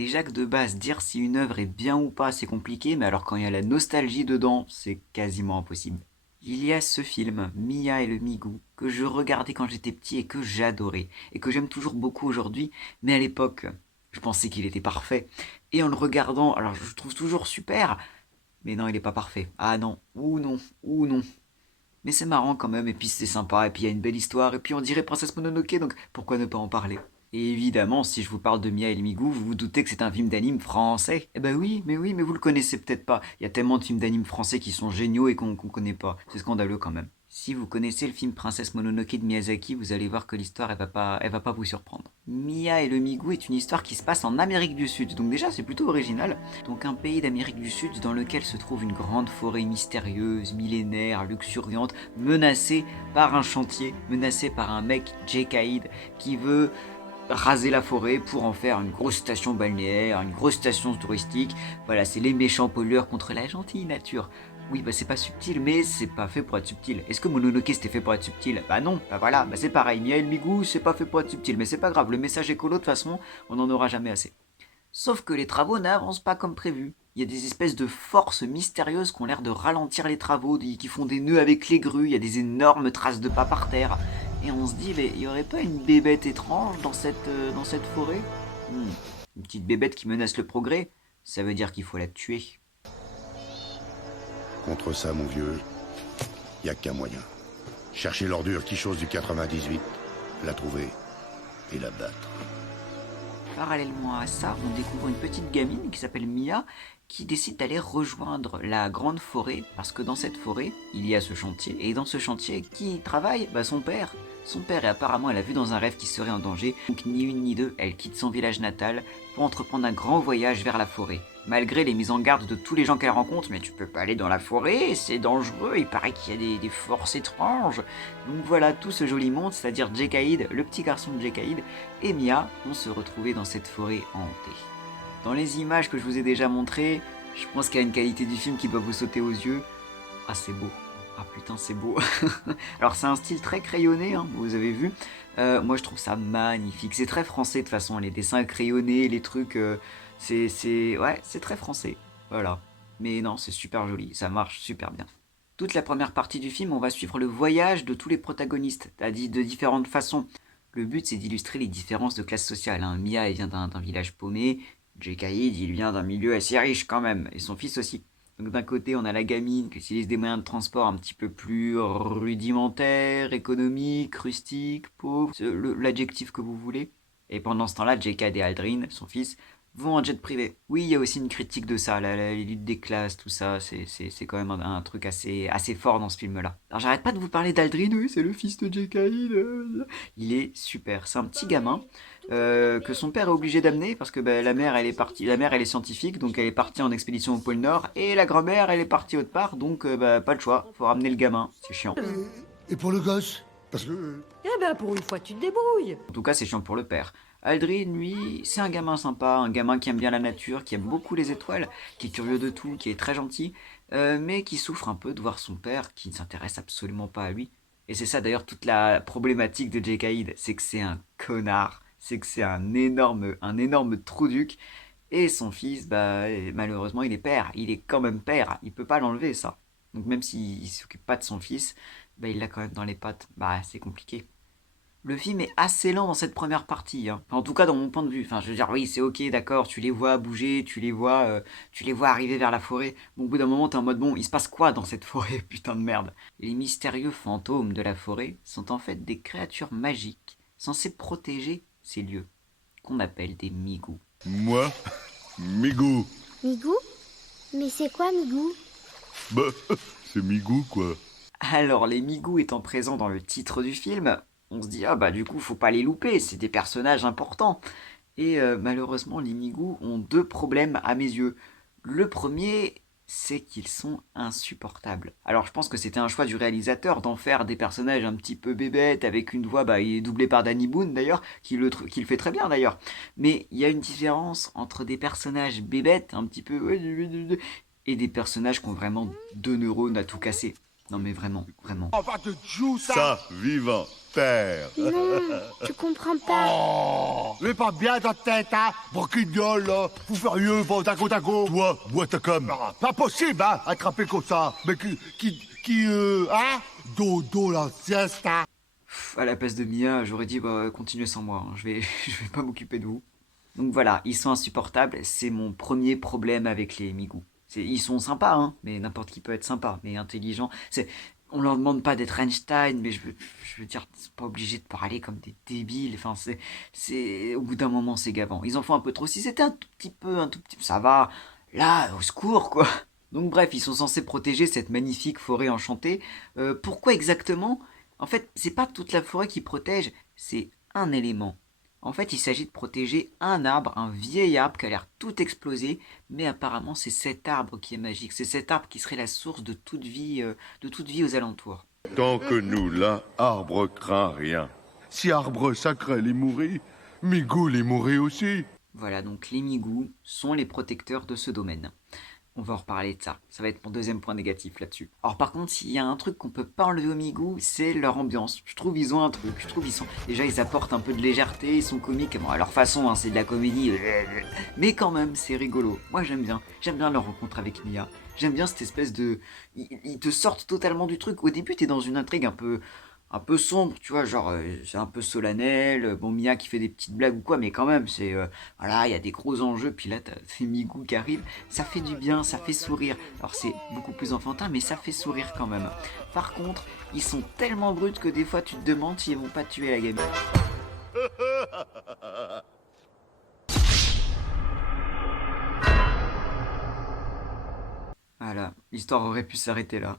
Déjà que de base, dire si une œuvre est bien ou pas, c'est compliqué, mais alors quand il y a la nostalgie dedans, c'est quasiment impossible. Il y a ce film, Mia et le Migou, que je regardais quand j'étais petit et que j'adorais, et que j'aime toujours beaucoup aujourd'hui, mais à l'époque, je pensais qu'il était parfait. Et en le regardant, alors je le trouve toujours super, mais non, il est pas parfait. Ah non, ou non, ou non. Mais c'est marrant quand même, et puis c'est sympa, et puis il y a une belle histoire, et puis on dirait Princesse Mononoke, donc pourquoi ne pas en parler? Et évidemment, si je vous parle de Mia et le Migou, vous vous doutez que c'est un film d'anime français. Eh ben oui, mais vous le connaissez peut-être pas. Il y a tellement de films d'anime français qui sont géniaux et qu'on connaît pas. C'est scandaleux quand même. Si vous connaissez le film Princesse Mononoke de Miyazaki, vous allez voir que l'histoire elle va pas vous surprendre. Mia et le Migou est une histoire qui se passe en Amérique du Sud, donc déjà c'est plutôt original. Donc un pays d'Amérique du Sud dans lequel se trouve une grande forêt mystérieuse, millénaire, luxuriante, menacée par un chantier, menacée par un mec, Jake qui veut raser la forêt pour en faire une grosse station balnéaire, une grosse station touristique. Voilà, c'est les méchants pollueurs contre la gentille nature. Oui, bah c'est pas subtil, mais c'est pas fait pour être subtil. Est-ce que Mononoke c'était fait pour être subtil? Bah non, bah voilà, bah c'est pareil. Mia et le Migou, c'est pas fait pour être subtil, mais c'est pas grave, le message écolo de toute façon, on n'en aura jamais assez. Sauf que les travaux n'avancent pas comme prévu. Il y a des espèces de forces mystérieuses qui ont l'air de ralentir les travaux, qui font des nœuds avec les grues, il y a des énormes traces de pas par terre. Et on se dit, mais il y aurait pas une bébête étrange dans cette forêt? Une petite bébête qui menace le progrès? Ça veut dire qu'il faut la tuer. Contre ça, mon vieux, y a qu'un moyen. Chercher l'ordure qui chose du 98, la trouver et la battre. Parallèlement à ça, on découvre une petite gamine qui s'appelle Mia qui décide d'aller rejoindre la grande forêt parce que dans cette forêt, il y a ce chantier et dans ce chantier, qui travaille? Bah son père. Son père, et apparemment elle a vu dans un rêve qu'il serait en danger, donc ni une ni deux, elle quitte son village natal pour entreprendre un grand voyage vers la forêt. Malgré les mises en garde de tous les gens qu'elle rencontre, mais tu peux pas aller dans la forêt, c'est dangereux, il paraît qu'il y a des forces étranges. Donc voilà, tout ce joli monde, c'est-à-dire Jekaïd, le petit garçon de Jekaïd, et Mia vont se retrouver dans cette forêt hantée. Dans les images que je vous ai déjà montrées, je pense qu'il y a une qualité du film qui doit vous sauter aux yeux. Ah c'est beau. Ah putain c'est beau. Alors c'est un style très crayonné, hein, vous avez vu. Moi je trouve ça magnifique. C'est très français de toute façon, les dessins crayonnés, les trucs, ouais, c'est très français. Voilà. Mais non, c'est super joli, ça marche super bien. Toute la première partie du film, on va suivre le voyage de tous les protagonistes, de différentes façons. Le but, c'est d'illustrer les différences de classe sociale. Hein. Mia, elle vient d'un village paumé. Jekaïd, il vient d'un milieu assez riche quand même. Et son fils aussi. Donc d'un côté, on a la gamine qui utilise des moyens de transport un petit peu plus rudimentaires, économiques, rustiques, pauvres, l'adjectif que vous voulez. Et pendant ce temps-là, Jekad et Aldrin, son fils, vont en jet privé. Oui, il y a aussi une critique de ça, les luttes des classes, tout ça, c'est quand même un truc assez fort dans ce film-là. Alors j'arrête pas de vous parler d'Aldrin, oui, c'est le fils de Jekaïd. Il est super, c'est un petit gamin que son père est obligé d'amener parce que bah, la mère elle est partie, la mère elle est scientifique donc elle est partie en expédition au pôle Nord et la grand-mère elle est partie autre part donc bah, pas le choix, faut ramener le gamin, c'est chiant. Et pour le gosse? Parce que... Eh ben, pour une fois, tu te débrouilles. En tout cas c'est chiant pour le père. Aldrin, lui, c'est un gamin sympa, un gamin qui aime bien la nature, qui aime beaucoup les étoiles, qui est curieux de tout, qui est très gentil, mais qui souffre un peu de voir son père qui ne s'intéresse absolument pas à lui. Et c'est ça d'ailleurs toute la problématique de Jake, c'est que c'est un connard, c'est que c'est un énorme trou-duc. Et son fils, bah, malheureusement, il est père. Il est quand même père. Il peut pas l'enlever, ça. Donc même s'il s'occupe pas de son fils, bah, il l'a quand même dans les pattes. Bah, c'est compliqué. Le film est assez lent dans cette première partie, hein. Enfin, en tout cas dans mon point de vue. Enfin, je veux dire, oui, c'est ok, d'accord, tu les vois bouger, tu les vois arriver vers la forêt. Bon, au bout d'un moment, t'es en mode bon, il se passe quoi dans cette forêt, putain de merde. Les mystérieux fantômes de la forêt sont en fait des créatures magiques censées protéger ces lieux, qu'on appelle des migous. Moi, Migou. Migou? Mais c'est quoi Migou? Bah, c'est Migou, quoi. Alors, les migous étant présents dans le titre du film, on se dit ah bah du coup faut pas les louper, c'est des personnages importants. Et malheureusement, les migous ont deux problèmes à mes yeux. Le premier, c'est qu'ils sont insupportables. Alors je pense que c'était un choix du réalisateur d'en faire des personnages un petit peu bébêtes, avec une voix, bah il est doublé par Danny Boone d'ailleurs, qui le fait très bien d'ailleurs. Mais il y a une différence entre des personnages bébêtes, un petit peu, et des personnages qui ont vraiment deux neurones à tout casser. Non mais vraiment, vraiment. On va te jouer ça. Ça, vivant, terre. Non, tu comprends pas. Oh, mais pas bien dans ta tête, hein. Broquignol, là. Vous feriez, bon, taco, taco. Toi, Watakom. Ah, pas possible, hein, attraper comme ça. Mais hein. Dodo, la sieste, hein. À la place de Mia, j'aurais dit bah, continuez sans moi, hein. Je vais pas m'occuper de vous. Donc voilà, ils sont insupportables, c'est mon premier problème avec les Migou. Ils sont sympas, hein, mais n'importe qui peut être sympa, mais intelligent. On leur demande pas d'être Einstein, mais je veux dire, c'est pas obligé de parler comme des débiles. Enfin, au bout d'un moment, c'est gavant. Ils en font un peu trop. Si c'était un tout petit peu, ça va. Là, au secours, quoi. Donc bref, ils sont censés protéger cette magnifique forêt enchantée. Pourquoi exactement? En fait, c'est pas toute la forêt qui protège, c'est un élément. En fait, il s'agit de protéger un arbre, un vieil arbre qui a l'air tout explosé, mais apparemment c'est cet arbre qui est magique, c'est cet arbre qui serait la source de toute vie aux alentours. Tant que nous, là, arbre craint rien. Si arbre sacré les mourit, Migou les mourit aussi. Voilà, donc les Migou sont les protecteurs de ce domaine. On va en reparler de ça. Ça va être mon deuxième point négatif là-dessus. Alors par contre, s'il y a un truc qu'on peut pas enlever aux Migou, c'est leur ambiance. Je trouve ils ont un truc. Déjà, ils apportent un peu de légèreté, ils sont comiques. Bon, à leur façon, hein, c'est de la comédie. Mais quand même, c'est rigolo. Moi, j'aime bien. J'aime bien leur rencontre avec Mia. J'aime bien cette espèce de... Ils te sortent totalement du truc. Au début, t'es dans une intrigue un peu sombre, tu vois, genre c'est un peu solennel, bon Mia qui fait des petites blagues ou quoi, mais quand même voilà, il y a des gros enjeux, puis là t'as ces Migou qui arrivent, ça fait du bien, ça fait sourire. Alors c'est beaucoup plus enfantin, mais ça fait sourire quand même. Par contre, ils sont tellement bruts que des fois tu te demandes s'ils vont pas tuer la gamine. Voilà, l'histoire aurait pu s'arrêter là.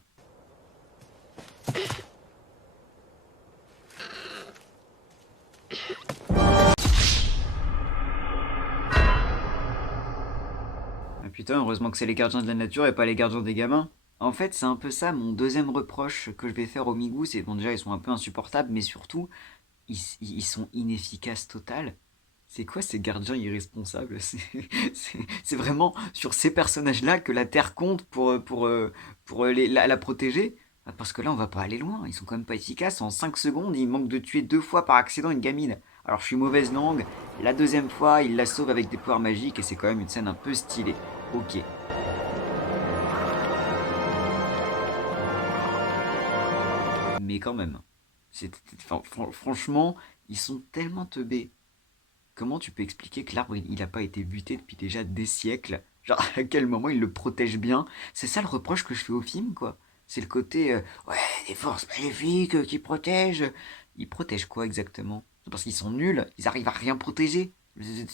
Ah putain, heureusement que c'est les gardiens de la nature et pas les gardiens des gamins. En fait, c'est un peu ça mon deuxième reproche que je vais faire aux Migou, c'est bon déjà ils sont un peu insupportables, mais surtout ils sont inefficaces total. C'est quoi ces gardiens irresponsables? C'est vraiment sur ces personnages-là que la Terre compte pour la protéger. Ah, parce que là, on va pas aller loin. Ils sont quand même pas efficaces. En 5 secondes, il manque de tuer 2 fois par accident une gamine. Alors, je suis mauvaise langue. La deuxième fois, il la sauve avec des pouvoirs magiques et c'est quand même une scène un peu stylée. Ok. Mais quand même. Franchement, ils sont tellement teubés. Comment tu peux expliquer que l'arbre, il a pas été buté depuis déjà des siècles? Genre, à quel moment il le protège bien? C'est ça le reproche que je fais au film, quoi. C'est le côté, ouais, des forces maléfiques qui protègent. Ils protègent quoi exactement? C'est parce qu'ils sont nuls, ils arrivent à rien protéger.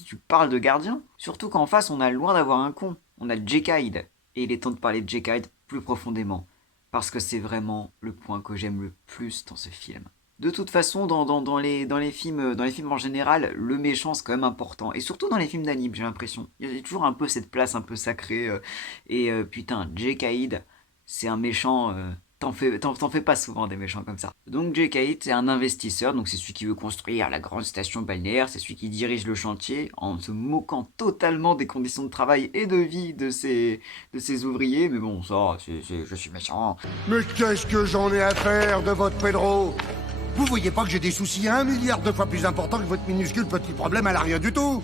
Tu parles de gardien? Surtout qu'en face, on a loin d'avoir un con. On a Jekide. Et il est temps de parler de Jekide plus profondément. Parce que c'est vraiment le point que j'aime le plus dans ce film. De toute façon, dans les films en général, le méchant c'est quand même important. Et surtout dans les films d'anime, j'ai l'impression. Il y a toujours un peu cette place un peu sacrée. Putain, Jekide, c'est un méchant. T'en fais pas souvent des méchants comme ça. Donc Jekide, c'est un investisseur, donc c'est celui qui veut construire la grande station balnéaire, c'est celui qui dirige le chantier en se moquant totalement des conditions de travail et de vie de ses ouvriers. Mais bon, ça, je suis méchant. Mais qu'est-ce que j'en ai à faire de votre Pedro? Vous voyez pas que j'ai des soucis 1 milliard de fois plus importants que votre minuscule petit problème à l'arrière du tout?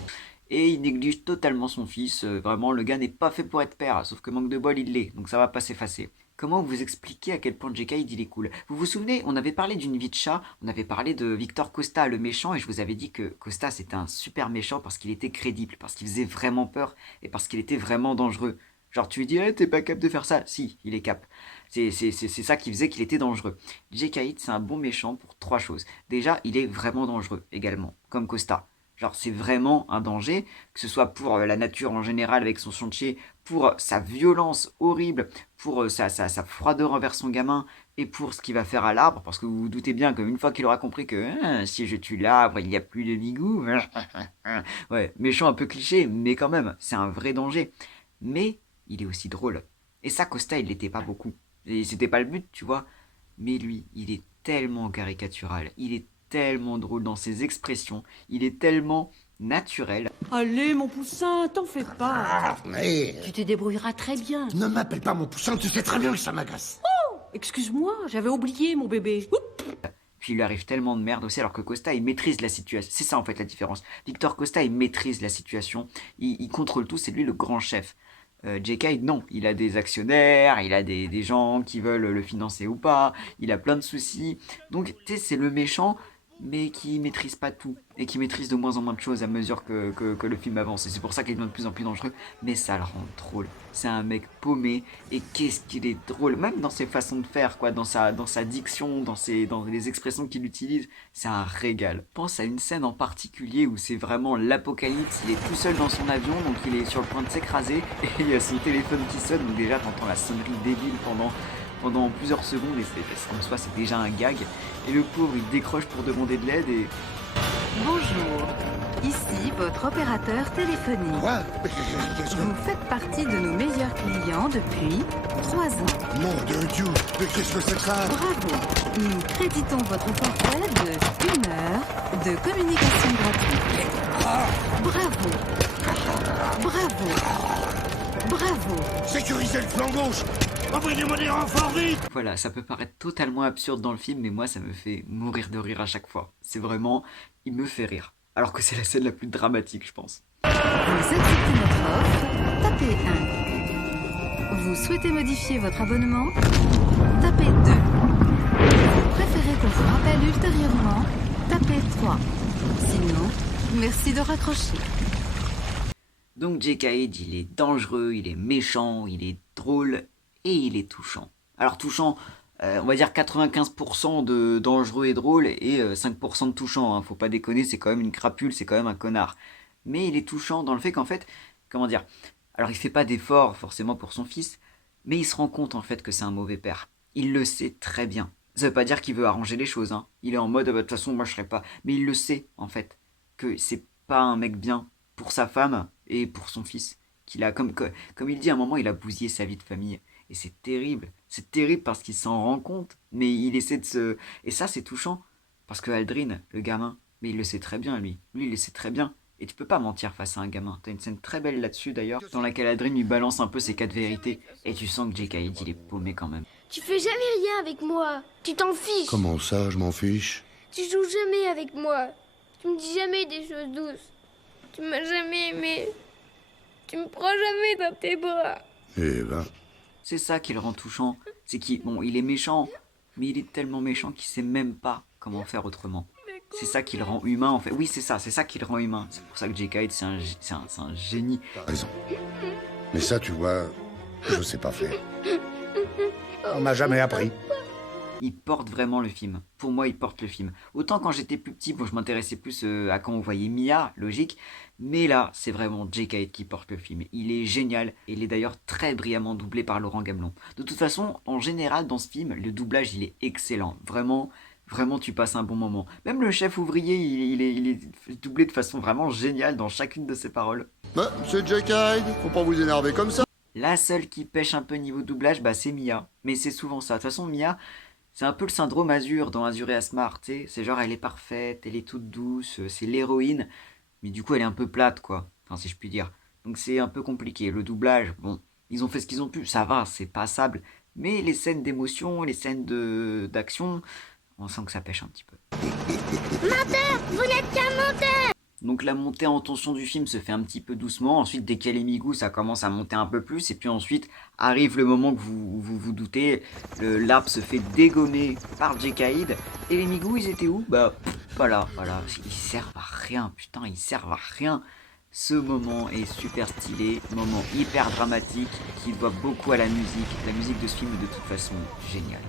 Et il néglige totalement son fils. Vraiment, le gars n'est pas fait pour être père, sauf que manque de bol, il l'est, donc ça va pas s'effacer. Comment vous expliquer à quel point Jekide il est cool? Vous vous souvenez, on avait parlé d'une vie de chat, on avait parlé de Victor Costa, le méchant, et je vous avais dit que Costa c'était un super méchant parce qu'il était crédible, parce qu'il faisait vraiment peur, et parce qu'il était vraiment dangereux. Genre tu lui dis, t'es pas capable de faire ça? Si, il est cap. C'est ça qui faisait qu'il était dangereux. Jekide, c'est un bon méchant pour 3 choses. Déjà, il est vraiment dangereux également, comme Costa. Genre c'est vraiment un danger, que ce soit pour la nature en général avec son chantier, pour sa violence horrible, pour sa froideur envers son gamin, et pour ce qu'il va faire à l'arbre, parce que vous vous doutez bien qu'une fois qu'il aura compris que si je tue l'arbre, il n'y a plus de Migou, ouais, méchant un peu cliché, mais quand même, c'est un vrai danger. Mais il est aussi drôle. Et ça, Costa, il l'était pas beaucoup. Et c'était pas le but, tu vois. Mais lui, il est tellement caricatural, il est tellement drôle dans ses expressions, il est tellement naturel. Allez, mon poussin, t'en fais pas. Mais Tu te débrouilleras très bien. ne m'appelle pas mon poussin, tu sais très bien que ça m'agace. Excuse-moi, j'avais oublié mon bébé. Oups. Puis il lui arrive tellement de merde aussi, alors que Costa, il maîtrise la situation. C'est ça en fait la différence. Victor Costa, il maîtrise la situation, il contrôle tout, c'est lui le grand chef. J.K. non, il a des actionnaires, il a des gens qui veulent le financer ou pas, il a plein de soucis. Donc tu sais, c'est le méchant, mais qui maîtrise pas tout, et qui maîtrise de moins en moins de choses à mesure que le film avance. Et c'est pour ça qu'il devient de plus en plus dangereux, mais ça le rend drôle. C'est un mec paumé, et qu'est-ce qu'il est drôle, même dans ses façons de faire, quoi, dans sa diction, dans les expressions qu'il utilise, c'est un régal. Pense à une scène en particulier où c'est vraiment l'apocalypse, il est tout seul dans son avion, donc il est sur le point de s'écraser, et il y a son téléphone qui sonne, donc déjà t'entends la sonnerie débile pendant plusieurs secondes, et en soi c'est déjà un gag, et le pauvre il décroche pour demander de l'aide, et Bonjour, ici votre opérateur téléphonique. Quoi? Qu'est-ce que... Vous faites partie de nos meilleurs clients depuis 3 ans. Nom de Dieu! Mais qu'est-ce que c'est que ça? Bravo, nous créditons votre forfait de 1 heure de communication gratuite. Bravo, bravo, bravo. Sécurisez le flanc gauche! Envoyez-moi des renforts vite! voilà, ça peut paraître totalement absurde dans le film, mais moi ça me fait mourir de rire à chaque fois. C'est vraiment, il me fait rire. Alors que c'est la scène la plus dramatique, je pense. Vous acceptez notre offre, tapez 1. Vous souhaitez modifier votre abonnement, tapez 2. Vous préférez qu'on vous rappelle ultérieurement, tapez 3. Sinon, merci de raccrocher. Donc J.K. il est dangereux, il est méchant, il est drôle et il est touchant. Alors touchant, on va dire 95% de dangereux et drôle et 5% de touchant, hein. Faut pas déconner, c'est quand même une crapule, c'est quand même un connard. Mais il est touchant dans le fait qu'en fait, comment dire, alors il fait pas d'efforts forcément pour son fils, mais il se rend compte en fait que c'est un mauvais père. Il le sait très bien. Ça veut pas dire qu'il veut arranger les choses, hein. Il est en mode, de toute façon moi je serai pas, mais il le sait en fait, que c'est pas un mec bien pour sa femme et pour son fils. Qu'il a, comme il dit à un moment, il a bousillé sa vie de famille. Et c'est terrible parce qu'il s'en rend compte, mais il essaie de se... Et ça c'est touchant, parce que Aldrin, le gamin, mais il le sait très bien lui il le sait très bien. Et tu peux pas mentir face à un gamin. T'as une scène très belle là-dessus d'ailleurs, dans laquelle Aldrin lui balance un peu ses 4 vérités, et tu sens que J.K. il est paumé quand même. Tu fais jamais rien avec moi. Tu t'en fiches. Comment ça, je m'en fiche? Tu joues jamais avec moi. Tu me dis jamais des choses douces. Tu m'as jamais aimé. Tu me prends jamais dans tes bras. Eh ben... C'est ça qui le rend touchant, c'est il est méchant, mais il est tellement méchant qu'il sait même pas comment faire autrement. C'est ça qui le rend humain en fait. Oui, c'est ça qui le rend humain. C'est pour ça que J.K. c'est un génie. T'as raison. Mais ça, tu vois, je sais pas faire. On m'a jamais appris. Il porte vraiment le film. Pour moi, il porte le film. Autant quand j'étais plus petit, je m'intéressais plus à quand on voyait Mia, logique. Mais là, c'est vraiment J.K. qui porte le film. Il est génial. Et il est d'ailleurs très brillamment doublé par Laurent Gamelon. De toute façon, en général, dans ce film, le doublage, il est excellent. Vraiment, tu passes un bon moment. Même le chef ouvrier, il est doublé de façon vraiment géniale dans chacune de ses paroles. Bah, c'est J.K. Faut pas vous énerver comme ça. La seule qui pêche un peu niveau doublage, c'est Mia. Mais c'est souvent ça. De toute façon, Mia... c'est un peu le syndrome Azur dans Azur et Asmar, tu sais. C'est genre, elle est parfaite, elle est toute douce, c'est l'héroïne. Mais du coup, elle est un peu plate, quoi. Enfin, si je puis dire. Donc c'est un peu compliqué. Le doublage, bon, ils ont fait ce qu'ils ont pu. Ça va, c'est passable. Mais les scènes d'émotion, les scènes d'action, on sent que ça pêche un petit peu. Menteur, vous n'êtes qu'un menteur. Donc la montée en tension du film se fait un petit peu doucement. Ensuite, dès qu'il y a les migous, ça commence à monter un peu plus. Et puis ensuite, arrive le moment que vous doutez. L'arbre se fait dégommer par J.K. Et les migous, ils étaient où? Voilà. Ils servent à rien, putain, ils servent à rien. Ce moment est super stylé, moment hyper dramatique, qui doit beaucoup à la musique. La musique de ce film est de toute façon géniale.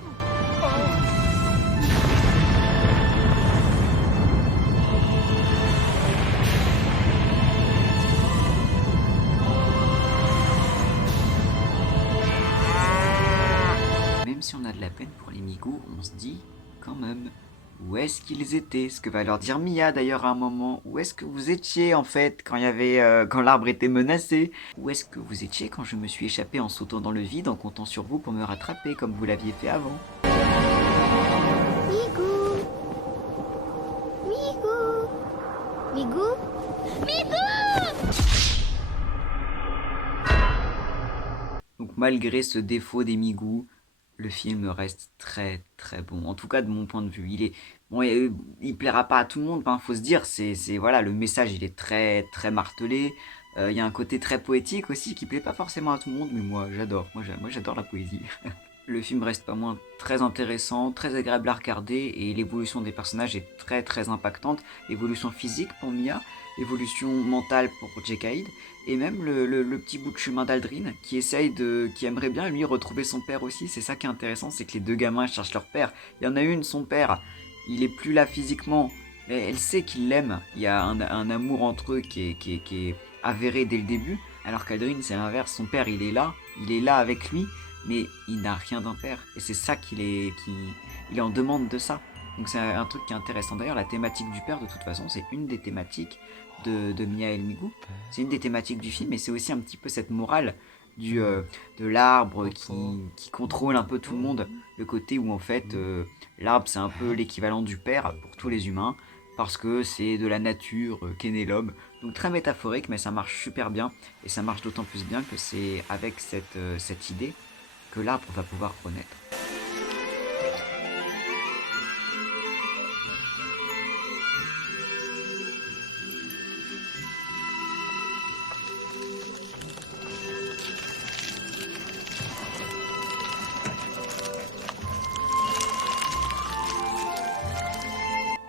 Même si on a de la peine pour les migous, on se dit quand même, où est-ce qu'ils étaient? Ce que va leur dire Mia d'ailleurs à un moment. Où est-ce que vous étiez en fait quand l'arbre était menacé? Où est-ce que vous étiez quand je me suis échappé en sautant dans le vide en comptant sur vous pour me rattraper comme vous l'aviez fait avant? Migou. Donc malgré ce défaut des migous, Le film reste très très bon, en tout cas de mon point de vue. Il est bon, il plaira pas à tout le monde, hein, faut se dire. Voilà, le message il est très très martelé. Il y a un côté très poétique aussi qui plaît pas forcément à tout le monde, mais moi j'adore. Moi j'adore la poésie. Le film reste pas moins très intéressant, très agréable à regarder et l'évolution des personnages est très très impactante. Évolution physique pour Mia, évolution mentale pour Jake Hyde et même le petit bout de chemin d'Aldrin qui aimerait bien lui retrouver son père aussi. C'est ça qui est intéressant, c'est que les deux gamins cherchent leur père. Il y en a une, son père, il est plus là physiquement, mais elle sait qu'il l'aime. Il y a un amour entre eux qui est avéré dès le début, alors qu'Aldrin c'est l'inverse, son père il est là avec lui, mais il n'a rien d'un père. Et c'est ça il est en demande de ça. Donc c'est un truc qui est intéressant. D'ailleurs, la thématique du père, de toute façon, c'est une des thématiques de Mia et Migu. C'est une des thématiques du film, et c'est aussi un petit peu cette morale de l'arbre qui contrôle un peu tout le monde. Le côté où en fait, l'arbre c'est un peu l'équivalent du père pour tous les humains, parce que c'est de la nature qu'est né l'homme. Donc très métaphorique, mais ça marche super bien. Et ça marche d'autant plus bien que c'est avec cette idée que l'arbre va pouvoir renaître.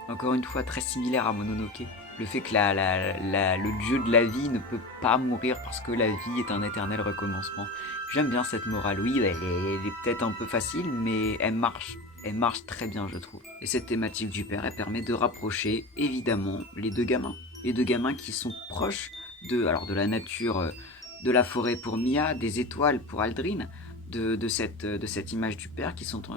Encore une fois, très similaire à Mononoke. Le fait que le dieu de la vie ne peut pas mourir parce que la vie est un éternel recommencement. J'aime bien cette morale. Oui, elle est peut-être un peu facile, mais elle marche. Elle marche très bien, je trouve. Et cette thématique du père, elle permet de rapprocher, évidemment, les deux gamins. Les deux gamins qui sont proches de la nature, de la forêt pour Mia, des étoiles pour Aldrin, de cette image du père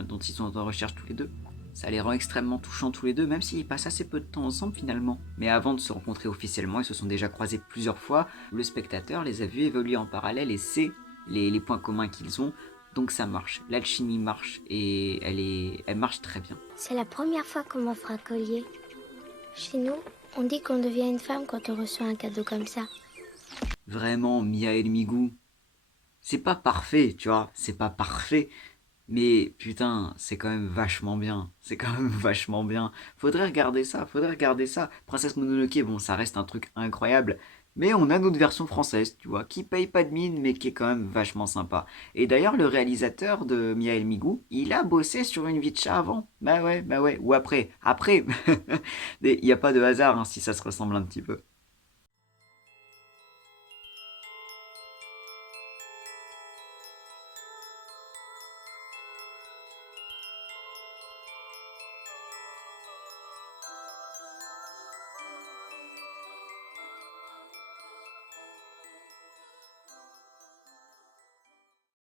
dont ils sont en recherche tous les deux. Ça les rend extrêmement touchants tous les deux, même s'ils passent assez peu de temps ensemble finalement. Mais avant de se rencontrer officiellement, ils se sont déjà croisés plusieurs fois. Le spectateur les a vus évoluer en parallèle et sait les points communs qu'ils ont. Donc ça marche, l'alchimie marche et elle marche très bien. C'est la première fois qu'on m'offre un collier. Chez nous, on dit qu'on devient une femme quand on reçoit un cadeau comme ça. Vraiment, Mia et Migu, c'est pas parfait, tu vois, c'est pas parfait. Mais putain, c'est quand même vachement bien. C'est quand même vachement bien. Faudrait regarder ça. Princesse Mononoke, bon, ça reste un truc incroyable. Mais on a notre version française, tu vois, qui paye pas de mine, mais qui est quand même vachement sympa. Et d'ailleurs, le réalisateur de Mia et Migu, il a bossé sur une vie de chat avant. Bah ouais. Ou après. Après, il n'y a pas de hasard hein, si ça se ressemble un petit peu.